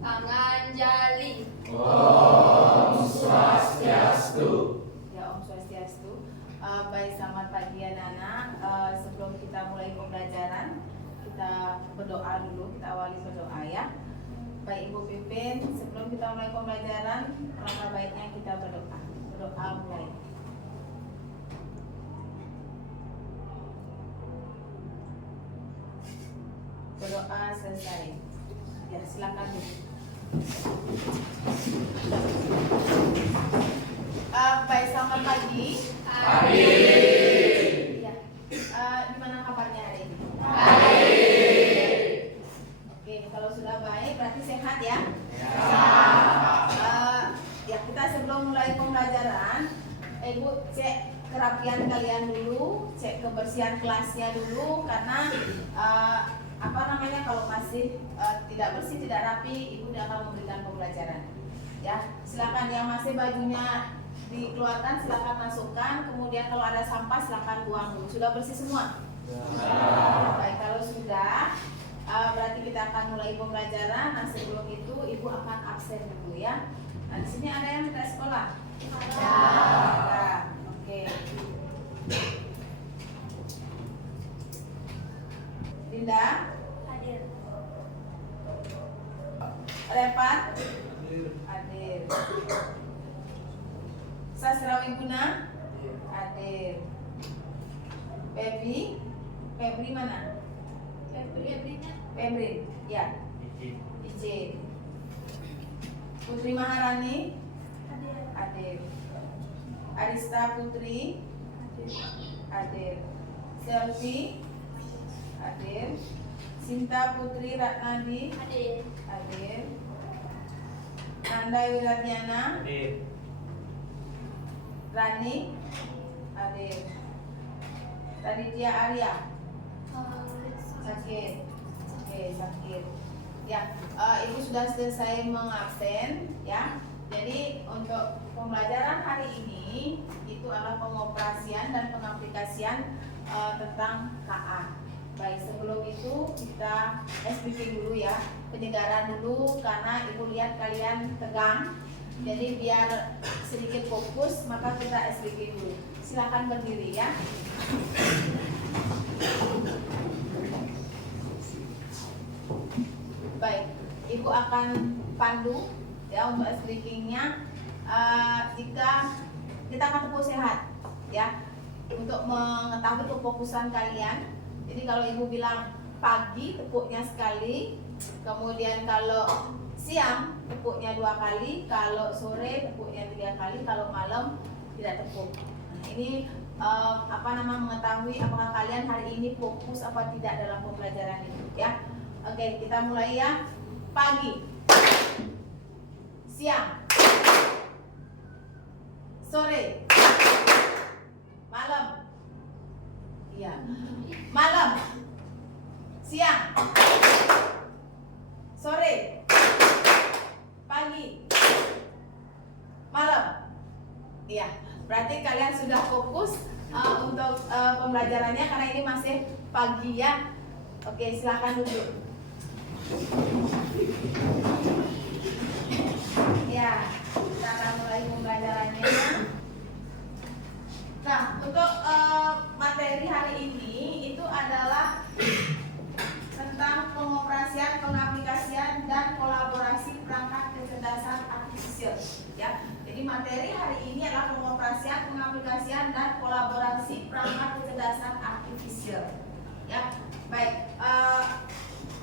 Tangan jali. Om Swastiastu. Ya, Om Swastiastu. Baik, selamat pagi anak-anak. Sebelum kita mulai pembelajaran, kita berdoa dulu. Kita awali berdoa ya. Baik Ibu Pipin, sebelum kita mulai pembelajaran, alangkah baiknya kita berdoa. Berdoa mulai. Berdoa selesai. Ya, silakan Bu. Baik, selamat pagi. Pagi. Ya. Gimana kabarnya hari ini? Baik. Oke, kalau sudah baik berarti sehat ya. Ya, kita sebelum mulai pembelajaran, Ibu cek kerapian kalian dulu, cek kebersihan kelasnya dulu, karena kalau masih tidak bersih, tidak rapi, Ibu tidak akan memberikan pembelajaran. Ya, silakan yang masih bajunya dikeluarkan silakan masukkan, kemudian kalau ada sampah silakan buang dulu. Sudah bersih semua? Baik, kalau sudah berarti kita akan mulai pembelajaran. Nah, sebelum itu Ibu akan absen dulu ya. Nah, di sini ada yang tidak sekolah? Ada. Oke. Linda? Hadir. Repat? Hadir. Sastrawi Guna? Hadir. Febri mana? Febri, ya. Izin. Putri Maharani? Hadir. Arista Putri? Hadir. Selvi? Hadir. Sinta Putri Ratnadi? Hadir. Nanda Wiradiana? Rani? Hadir. Raditya Arya? Sakit. Oke, sakit. Ya, Ibu sudah selesai mengabsen ya. Jadi untuk pembelajaran hari ini itu adalah pengoperasian dan pengaplikasian tentang KA. Baik, sebelum itu kita speaking dulu ya, penyegaran dulu karena Ibu lihat kalian tegang. Jadi biar sedikit fokus maka kita speaking dulu. Silakan berdiri ya. Baik, Ibu akan pandu ya untuk speakingnya. Jika kita akan tepuk sehat ya untuk mengetahui kefokusan kalian. Jadi kalau Ibu bilang pagi tepuknya sekali, kemudian kalau siang tepuknya 2 kali, kalau sore tepuknya 3 kali, kalau malam tidak tepuk. Nah, ini mengetahui apakah kalian hari ini fokus apa tidak dalam pembelajaran ini ya. Oke, kita mulai ya. Pagi, siang, sore, malam. Iya. Malam, siang, sore, pagi, malam. Iya. Berarti kalian sudah fokus untuk pembelajarannya karena ini masih pagi ya. Oke, silakan duduk. Ya, kita akan mulai pembelajarannya. Nah, untuk materi hari ini itu adalah tentang pengoperasian, pengaplikasian dan kolaborasi perangkat kecerdasan artifisial. Ya, jadi materi hari ini adalah pengoperasian, pengaplikasian dan kolaborasi perangkat kecerdasan artifisial. Ya, baik.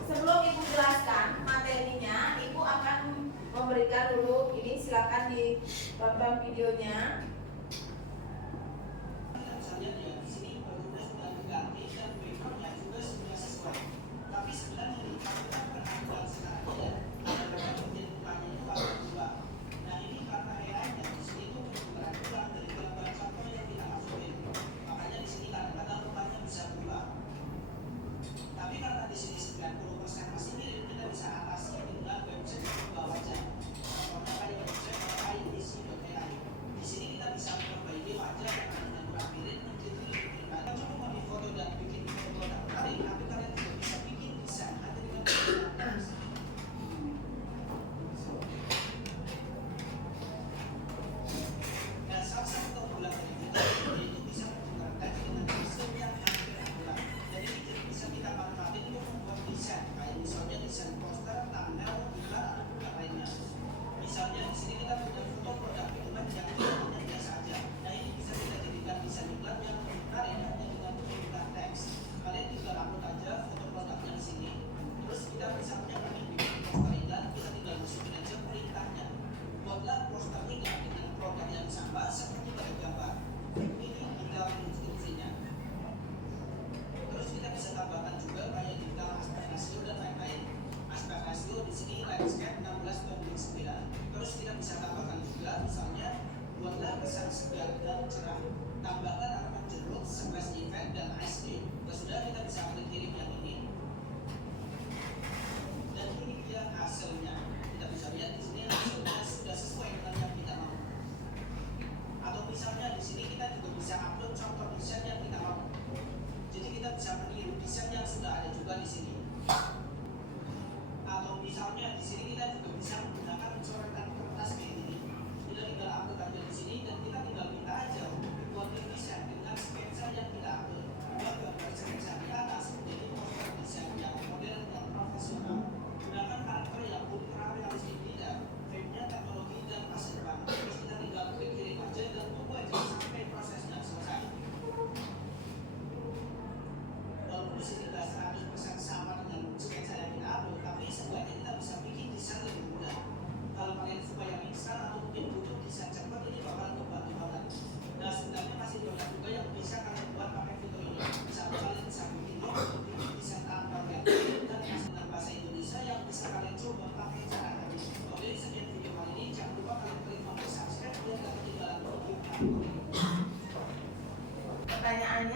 Sebelum Ibu jelaskan materinya, Ibu akan memberikan dulu ini, silakan ditonton videonya. Di sini kita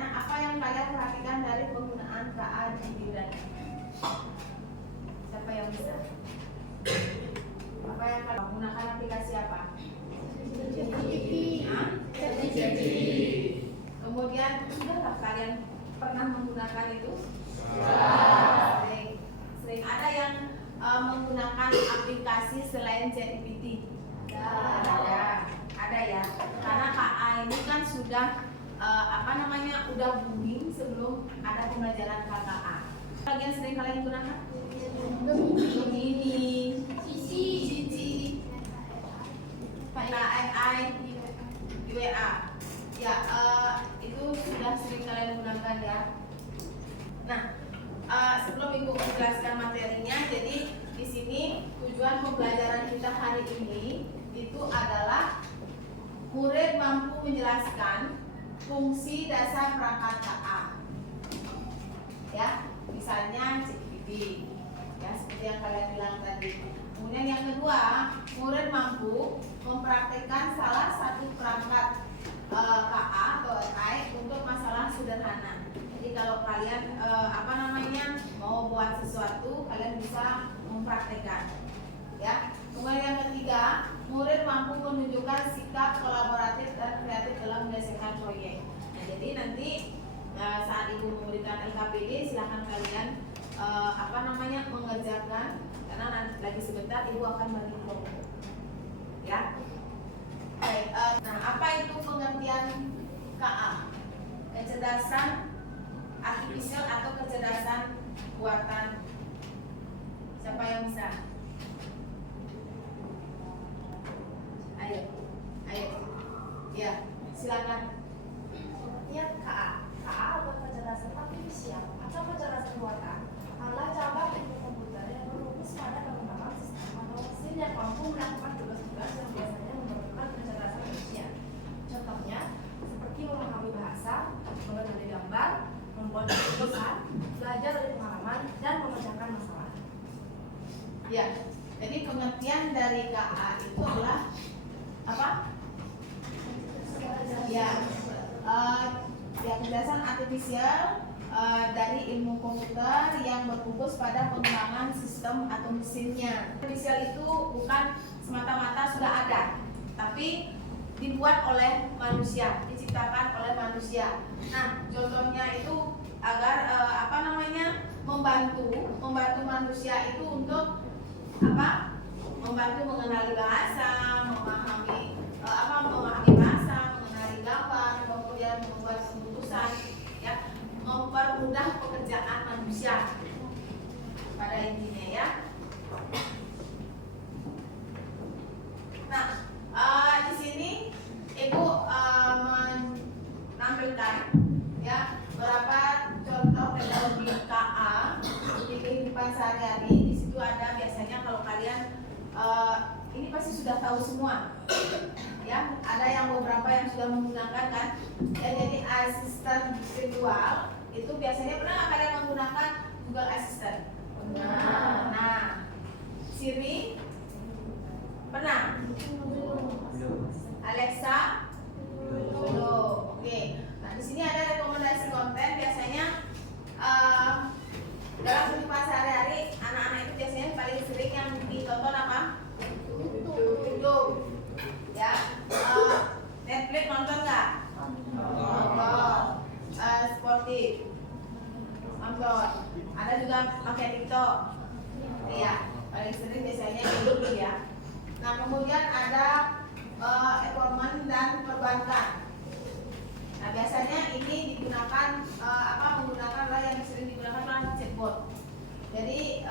biasanya apa yang kalian perhatikan dari penggunaan KA di bidan? Siapa yang bisa? Apa yang kalian menggunakan aplikasi apa? Hah? Kemudian sudahkah kalian pernah menggunakan itu? Sering. Ada yang menggunakan aplikasi selain ChatGPT? Ada ya. Karena KA ini kan sudah udah booming sebelum ada pembelajaran KKA. Bagian sering kalian gunakan? Ini, Cici, KNI, di WA. Ya, itu sudah sering kalian gunakan ya. Nah, sebelum Ibu menjelaskan materinya, jadi di sini tujuan pembelajaran kita hari ini itu adalah murid mampu menjelaskan fungsi dasar perangkat KA. Ya, misalnya ChatGPT. Ya, seperti yang kalian bilang tadi. Kemudian yang kedua, murid mampu mempraktikkan salah satu perangkat KA atau AI untuk masalah sederhana. Jadi kalau kalian mau buat sesuatu, kalian bisa mempraktikkan. Ya. Kemudian yang ketiga, murid mampu menunjukkan sikap kolaboratif dan kreatif dalam menyelesaikan proyek. Nah, jadi nanti saat Ibu memberikan LKPD, silakan kalian mengerjakan, karena nanti lagi sebentar Ibu akan bagi kelompok. Ya. Baik, nah apa itu pengertian KA? Kecerdasan artifisial atau kecerdasan buatan. Siapa yang bisa? Ayo. Ya, silakan. Pengertian KA atau kecerdasan artifisial atau kecerdasan buatan adalah cabang ilmu komputer yang berfokus pada pengembangan sistem atau mesin yang mampu melakukan tugas-tugas yang biasanya memerlukan kecerdasan manusia. Contohnya, seperti memahami bahasa, mengenali gambar, membuat keputusan, belajar dari pengalaman, dan memecahkan masalah. Ya, jadi pengertian dari KA itu adalah apa? Kecerdasan artifisial dari ilmu komputer yang berfokus pada pengembangan sistem atau mesinnya. Artifisial itu bukan semata-mata sudah ada, tapi dibuat oleh manusia, diciptakan oleh manusia. Nah, contohnya itu agar membantu manusia itu untuk membantu mengenali bahasa, memahami bahasa, mengenali gambar, kemudian membuat keputusan, ya, mempermudah pekerjaan manusia pada intinya ya. Nah, di sini Ibu menampilkan ya beberapa contoh teknologi KA di kehidupan sehari-hari. Di situ ada biasanya kalau kalian ini pasti sudah tahu semua. Ya, ada yang beberapa yang sudah menggunakan kan. Ya, jadi asisten virtual itu biasanya pernah nggak kalian menggunakan Google Assistant? Nah, Siri pernah? Alexa? Belum. Oke. Nah, di sini ada rekomendasi konten biasanya dalam kehidupan sehari-hari anak-anak itu biasanya paling sering yang ditonton apa? YouTube. Ya. Netflix nonton nggak? Nonton. Sportif. Nonton. Ada juga pakai TikTok. Iya. Paling sering biasanya YouTube ya. Nah, kemudian ada ekonomi dan perbankan. Nah, biasanya ini digunakan menggunakan yang sering digunakan adalah chatbot. Jadi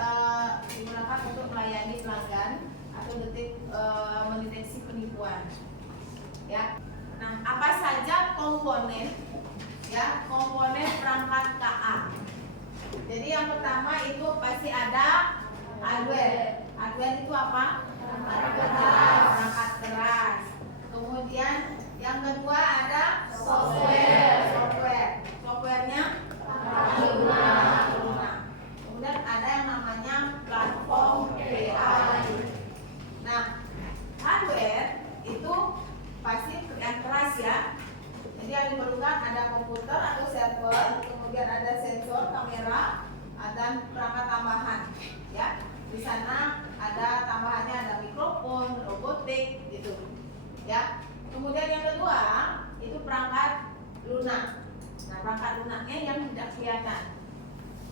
digunakan untuk melayani pelanggan atau mendeteksi penipuan. Ya. Nah, apa saja komponen perangkat KA? Jadi yang pertama itu pasti ada hardware. Hardware itu apa? Perangkat keras. Kemudian yang kedua ada software. Softwarenya kemudian ada yang namanya platform AI. Nah, hardware itu pasti yang keras ya. Jadi yang diperlukan ada komputer atau server variabel, kemudian ada sensor, kamera, dan perangkat tambahan. Ya, di sana ada tambahannya, ada mikrofon, robotik, gitu. Ya, kemudian yang kedua itu perangkat lunak. Nah, perangkat lunaknya yang tidak kelihatan.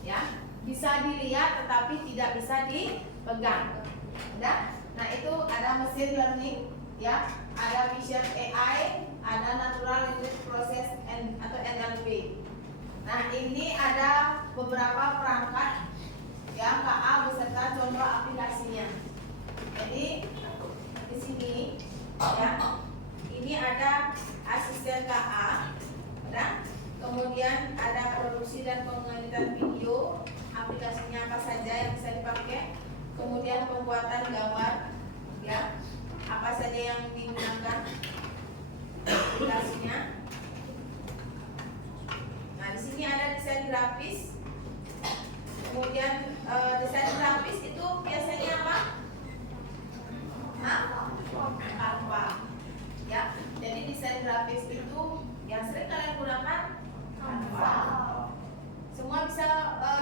Ya, bisa dilihat tetapi tidak bisa dipegang. Udah? Nah, itu ada mesin learning, ya, ada vision AI, ada natural language process atau NLP. Nah, ini ada beberapa perangkat ya KA beserta contoh aplikasinya. Jadi di sini ya, ini ada asisten KA, ya. Kemudian ada produksi dan pengeditan video, aplikasinya apa saja yang bisa dipakai. Kemudian pembuatan gambar, ya, apa saja yang digunakan aplikasinya. Nah, di sini ada desain grafis. Kemudian desain grafis itu biasanya apa? Canva. Ya, jadi desain grafis itu yang sering kalian gunakan Canva. Semua bisa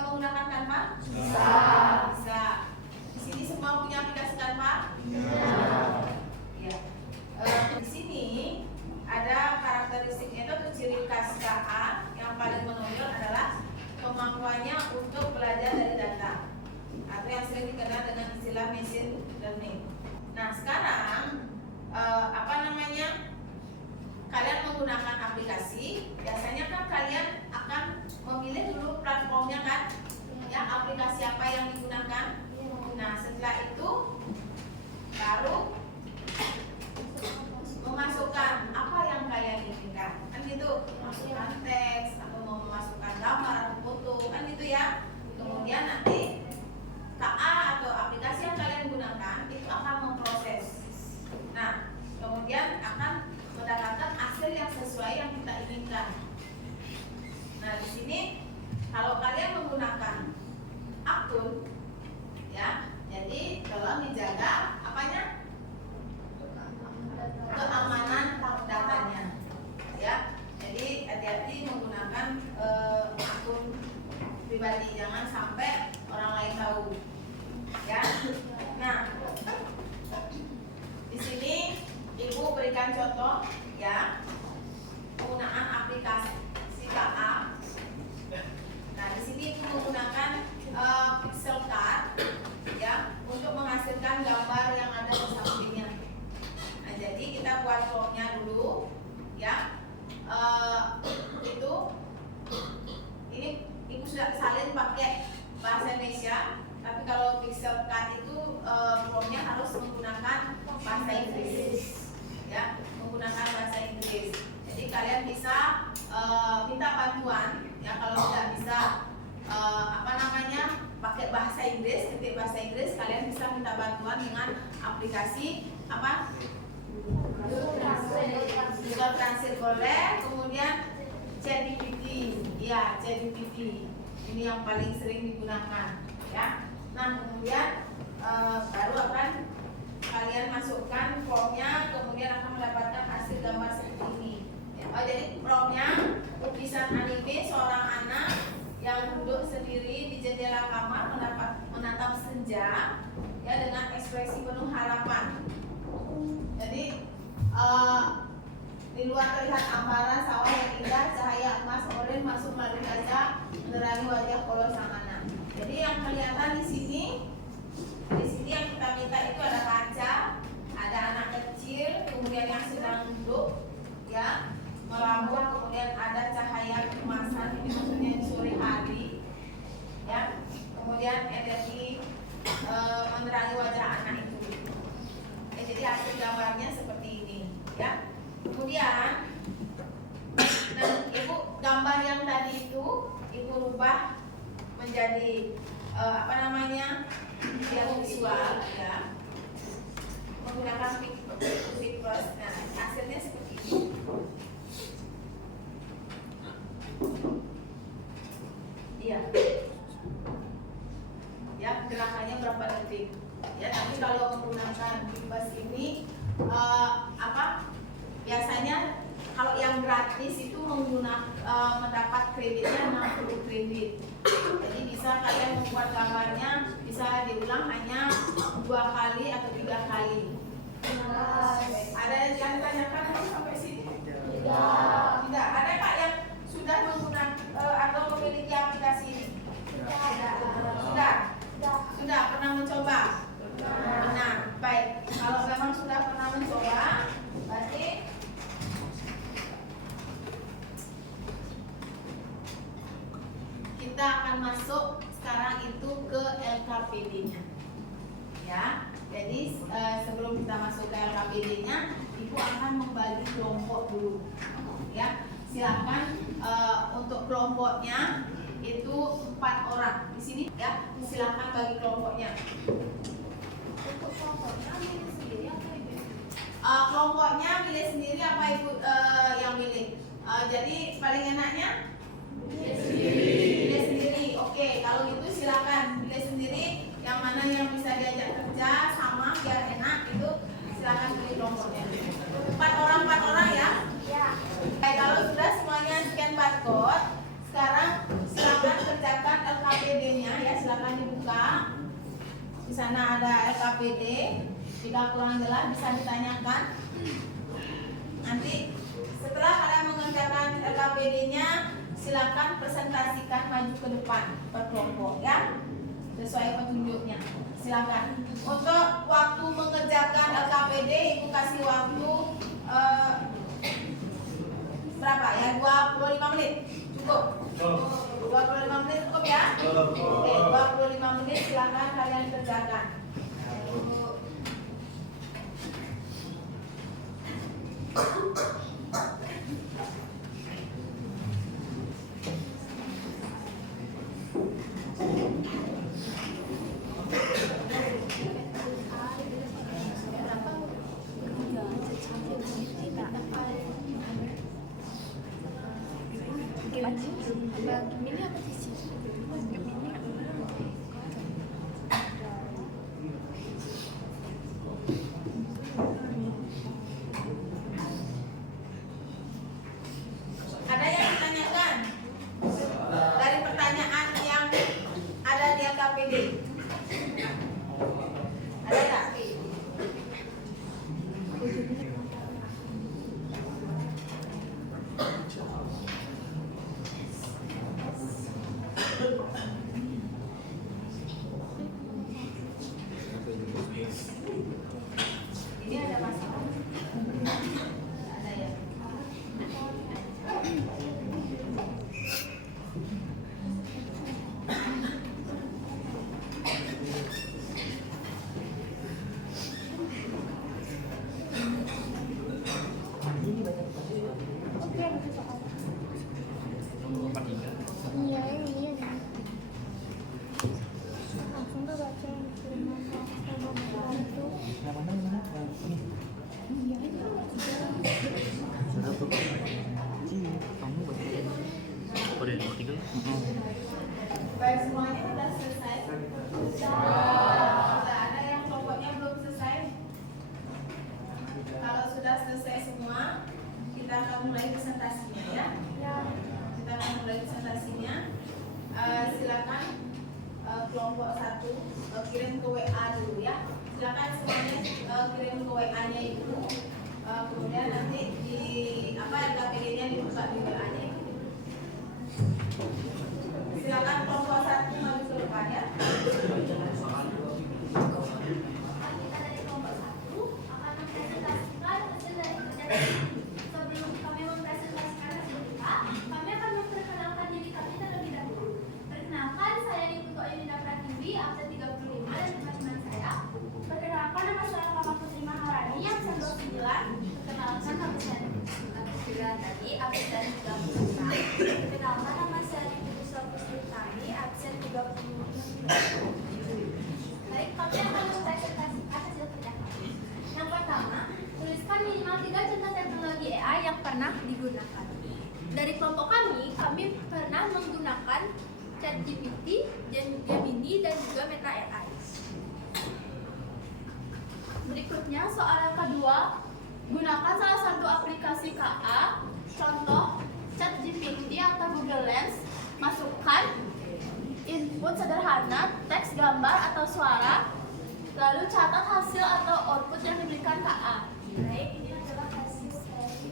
menggunakan Canva? Bisa. Bisa. Di sini semua punya aplikasi Canva? Ya. Di sini ada karakteristiknya itu ciri khas KA yang paling menonjol adalah kemampuannya untuk belajar dari data atau yang sering dikenal dengan istilah machine learning. Nah, sekarang kalian menggunakan aplikasi, biasanya kan kalian akan memilih dulu platformnya kan, ya, aplikasi apa yang digunakan. Nah, setelah itu baru memasukkan apa yang kalian inginkan, kan gitu, memasukkan teks atau mau memasukkan gambar atau foto, kan gitu ya. Kemudian nanti KA atau aplikasi yang kalian gunakan itu akan memproses. Nah, kemudian akan mendapatkan hasil yang sesuai yang kita inginkan. Nah, di sini kalau kalian menggunakan akun, ya, jadi tolong dijaga apanya? Keamanan datanya, ya. Jadi hati-hati menggunakan akun pribadi, jangan sampai orang lain tahu, ya. Nah, di sini Ibu berikan contoh, ya, penggunaan aplikasi KA. Nah, di sini Ibu menggunakan pixel card, ya, untuk menghasilkan gambar yang ada di sampingnya. Nah, jadi kita buat formnya dulu, ya. Ini Ibu sudah salin pakai bahasa Indonesia, tapi kalau pixel card itu formnya harus menggunakan bahasa Inggris, ya, menggunakan bahasa Inggris. Jadi kalian bisa minta bantuan, ya, kalau tidak bisa pakai bahasa Inggris, ketik bahasa Inggris, kalian bisa minta bantuan dengan aplikasi apa? Google Translate boleh, kemudian ChatGPT, ya, ChatGPT ini yang paling sering digunakan, ya. Nah, kemudian baru akan kalian masukkan formnya, kemudian akan mendapatkan hasil gambar seperti ini. Jadi promptnya lukisan anime seorang anak yang duduk sendiri di jendela kamar menatap senja, ya, dengan ekspresi penuh harapan. Jadi di luar terlihat amparan sawah yang indah, cahaya emas oranye masuk melalui kaca menerangi wajah polos sang anak. Jadi yang kelihatan di sini yang kita minta itu ada kaca, ada anak kecil, kemudian yang sedang duduk, ya, melamun, kemudian ada cahaya keemasan, ini maksudnya sore hari, ya, kemudian energi menerangi wajah anak itu. Ya, jadi hasil gambarnya seperti ini, ya. Kemudian, nah, Ibu gambar yang tadi itu Ibu rubah menjadi yang visual, ya, menggunakan Pictory. Nah, hasilnya seperti ini. Iya, ya, gerakannya berapa detik, ya. Tapi kalau menggunakan Pictory ini biasanya kalau yang gratis itu menggunakan mendapat kreditnya 60 kredit. Jadi bisa kalian membuat gambarnya bisa diulang hanya 2 kali atau 3 kali. Ada yang ditanyakan sampai sini? Tidak. Ada Pak yang sudah menggunakan atau memiliki aplikasi ini? Sudah pernah mencoba? Nah, baik. Kalau memang sudah pernah mencoba, berarti kita akan masuk sekarang itu ke LKPD-nya. Ya. Jadi sebelum kita masuk ke LKPD-nya, Ibu akan membagi kelompok dulu. Ya. Silakan untuk kelompoknya itu 4 orang di sini ya. Silakan bagi kelompoknya. Untuk kelompoknya milih sendiri atau ibu? Kelompoknya milih sendiri apa Ibu yang milih? Jadi paling enaknya pilih sendiri. Oke, kalau gitu silakan pilih sendiri yang mana yang bisa diajak kerja sama biar enak itu silakan pilih kelompoknya. 4 orang ya. Ya. Oke, kalau sudah semuanya scan barcode, sekarang silakan kerjakan LKPD-nya ya, silakan dibuka. Di sana ada LKPD. Jika kurang jelas bisa ditanyakan. Nanti setelah kalian mengerjakan LKPD-nya, silakan presentasikan maju ke depan per kelompok ya, sesuai petunjuknya. Silakan. Untuk waktu mengerjakan LKPD, Ibu kasih waktu berapa ya? 25 menit. Cukup? 25 menit cukup ya? Oke, 25 menit silakan kalian kerjakan. Milih apa sih? Ada yang ditanyakan dari pertanyaan yang ada di LKPD? Ada nggak? Ini ada masalah? Ada ya? Iya, ini ya. Langsung ke baca yang dikirim sama itu. Iya, ini Baik, semuanya sudah selesai? Sudah ada yang kelompoknya belum selesai? Kalau sudah selesai semua, kita akan mulai presentasinya ya. Kita akan mulai presentasinya. Silakan kelompok 1 kirim ke WA dulu ya. Silakan semuanya kirim ke WA-nya Ibu. Kemudian nanti di LKPD-nya dibuka di WA-nya Ibu. Silakan kelompok 1 maju ke depan ya. Kita dari kelompok 1 akan mempresentasikan hasil dari kerja. Sebelum kami mempresentasikan hasil kita, kami akan memperkenalkan diri kami terlebih dahulu. Perkenalkan, saya Niputu Ayuninda Pratiwi, absen 35 dan teman-teman saya. Perkenalkan, nama saya Mama Putri Maharani, absen 29. Perkenalkan, nama saya tadi, absen 36. Perkenalkan, nama saya Niputu Sopustri, absen 36. Baik, kami akan mempresentasikan hasil kerja kami. Yang pertama, tuliskan minimal 3 contoh teknologi AI yang pernah digunakan. Dari kelompok kami pernah menggunakan ChatGPT, Gemini, dan juga Meta AI. Berikutnya, soal yang kedua, gunakan salah satu aplikasi KA, contoh ChatGPT atau Google Lens, masukkan input sederhana, teks, gambar, atau suara, lalu catat hasil atau output yang diberikan KA. Baik, ini adalah hasil dari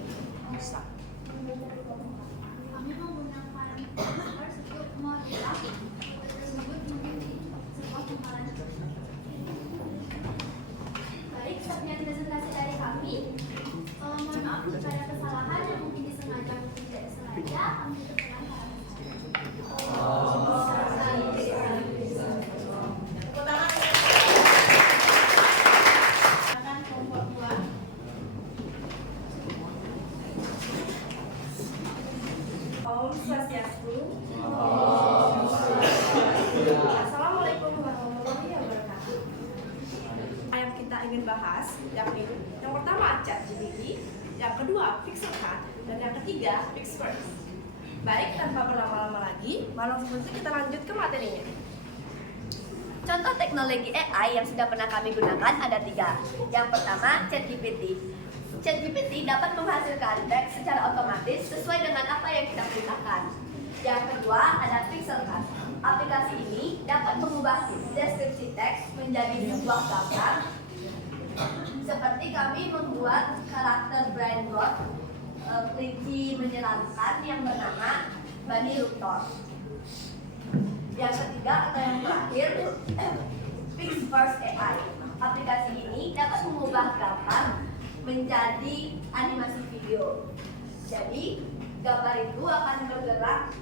kami menggunakan First untuk melihat foto tersebut menjadi sebuah gambaran. Baik, sekian presentasi dari kami. Mohon maaf jika ada kesalahan yang mungkin disengaja maupun tidak disengaja. Kami ucapkan Silakan kelompok 2. Om Swastiastu. Assalamualaikum warahmatullahi wabarakatuh. Yang kita ingin bahas yakni yang pertama ChatGPT, yang kedua Pixelcut, dan yang ketiga Pixverse. Baik, tanpa berlama-lama lagi, langsung saja kita lanjut ke materinya. Contoh teknologi AI yang sudah pernah kami gunakan ada 3. Yang pertama, ChatGPT. ChatGPT dapat menghasilkan teks secara otomatis sesuai dengan apa yang kita perintahkan. Yang kedua, ada Pixelcut. Aplikasi ini dapat mengubah deskripsi teks menjadi sebuah gambar. Seperti kami membuat karakter Brain Rot, kelinci menyeramkan yang bernama Bunny Ruptor. Yang ketiga atau yang terakhir, Pixverse AI. Aplikasi ini dapat mengubah gambar menjadi animasi video. Jadi, gambar itu akan bergerak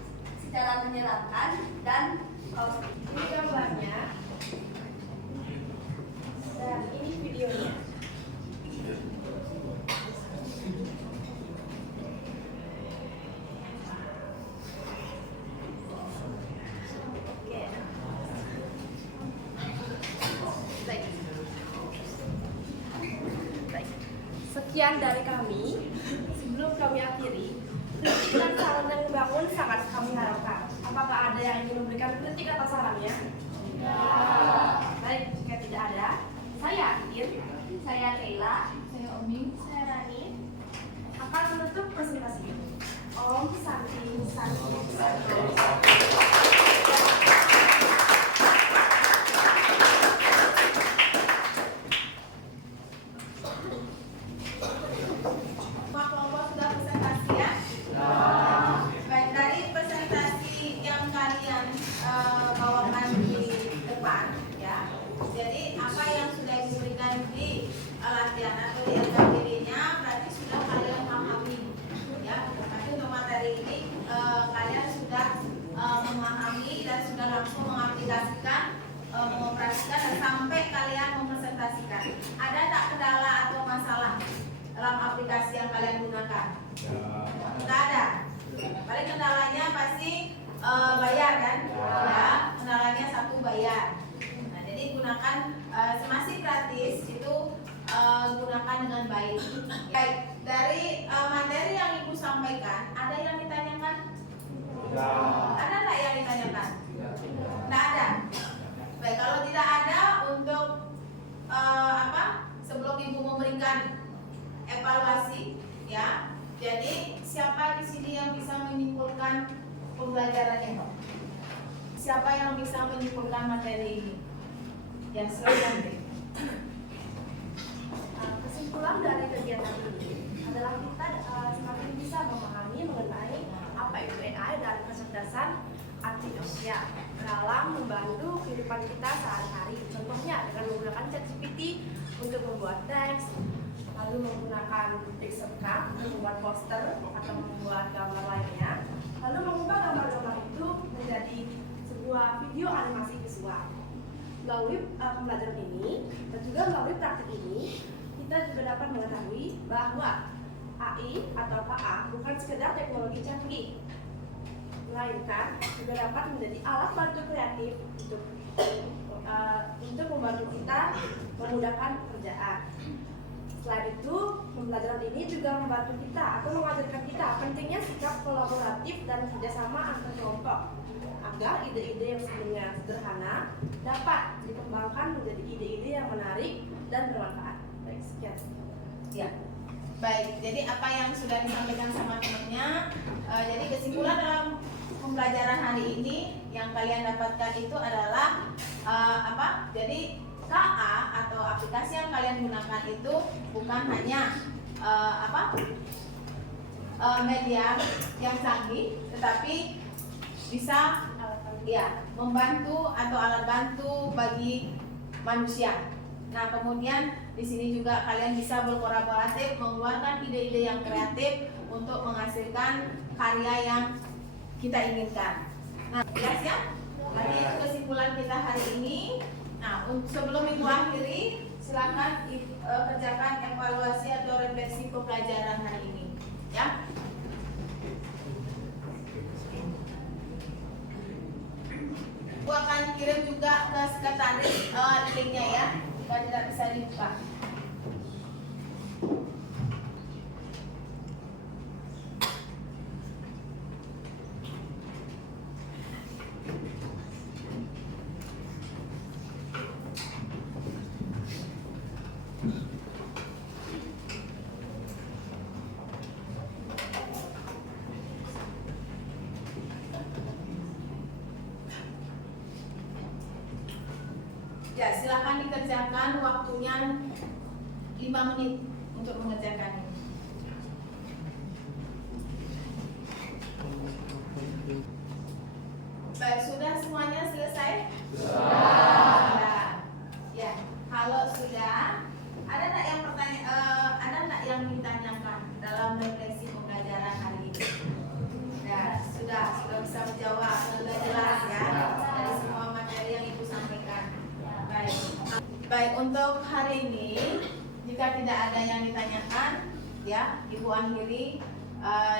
secara menyeramkan dan Ini gambarnya dan ini videonya. Oke. Baik. Sekian dari kami. Sebelum kami akhiri, kritik dan saran yang membangun sangat kami harapkan. Apakah ada yang ingin memberikan kritik atau sarannya? Ya. Baik, jika tidak ada, saya Adin, Saya Leila. Saya Oming, saya Rani. akan menutup presentasi. Om Santi Santi. Semua kelompok sudah presentasi ya? Baik, dari presentasi yang kalian bawakan di depan ya. Jadi apa yang sudah diberikan di latihan atau di LKPD-nya berarti sudah kalian pahami ya. Tapi untuk materi ini kalian sudah memahami dan sudah langsung mengaplikasikan, mengoperasikan dan sampai kalian mempresentasikan. Ada tak kendala atau masalah dalam aplikasi yang kalian gunakan? Tidak ada. Paling kendalanya pasti bayar kan? Ya, kendalanya satu bayar. Nah, jadi gunakan masih gratis itu gunakan dengan baik. Baik, dari materi yang Ibu sampaikan, ada yang ditanyakan? Ada nggak yang ditanyakan? Tidak ada. Baik, kalau tidak ada untuk sebelum Ibu memberikan evaluasi, ya. Jadi siapa di sini yang bisa menyimpulkan pembelajarannya? Siapa yang bisa menyimpulkan materi ini? Ya, silakan deh. Kesimpulan dari kegiatan ini adalah kita semakin bisa memahami mengenai apa itu AI dan kecerdasan artifisial dalam membantu kehidupan kita sehari-hari. Contohnya dengan menggunakan ChatGPT untuk membuat teks, lalu menggunakan Pixelcut untuk membuat poster atau membuat gambar lainnya, lalu mengubah gambar-gambar itu menjadi sebuah video animasi visual. Melalui pembelajaran ini dan juga melalui praktik ini, kita juga dapat mengetahui bahwa AI atau KA bukan sekedar teknologi canggih, melainkan juga dapat menjadi alat bantu kreatif untuk membantu kita memudahkan pekerjaan. Selain itu, pembelajaran ini juga membantu kita atau mengajarkan kita pentingnya sikap kolaboratif dan kerjasama antar kelompok agar ide-ide yang sebelumnya sederhana dapat dikembangkan menjadi ide-ide yang menarik dan bermanfaat. Baik, sekian. Ya. Baik, jadi apa yang sudah disampaikan sama temannya, jadi kesimpulan dalam pembelajaran hari ini yang kalian dapatkan itu adalah apa? Jadi KA atau aplikasi yang kalian gunakan itu bukan hanya media yang canggih, tetapi bisa ya membantu atau alat bantu bagi manusia. Nah, kemudian di sini juga kalian bisa berkolaboratif, mengeluarkan ide-ide yang kreatif untuk menghasilkan karya yang kita inginkan. Nah, jelas ya? Tadi itu kesimpulan kita hari ini. Nah, sebelum Ibu akhiri, silakan kerjakan evaluasi atau refleksi pembelajaran hari ini, ya. Ibu akan kirim juga ke sekretaris linknya ya, jika tidak bisa dibuka. Ya, silakan dikerjakan, waktunya 5 menit untuk mengerjakannya. Baik, sudah semuanya selesai? Sudah. Ya, kalau sudah, ada nggak yang ditanyakan dalam refleksi pembelajaran hari ini? Ya, sudah bisa menjawab, sudah jelas ya dari semua materi yang Ibu sampaikan. Baik, untuk hari ini jika tidak ada yang ditanyakan, ya Ibu akhiri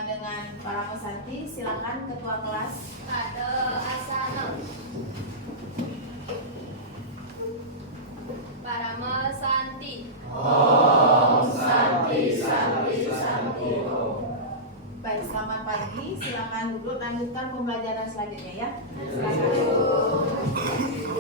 dengan para peserta. Silakan ketua kelas. Ada asana. Parama Santi. Om Santi Santi Santi Om. Baik, selamat pagi. Silakan duduk, lanjutkan pembelajaran selanjutnya ya. Silakan.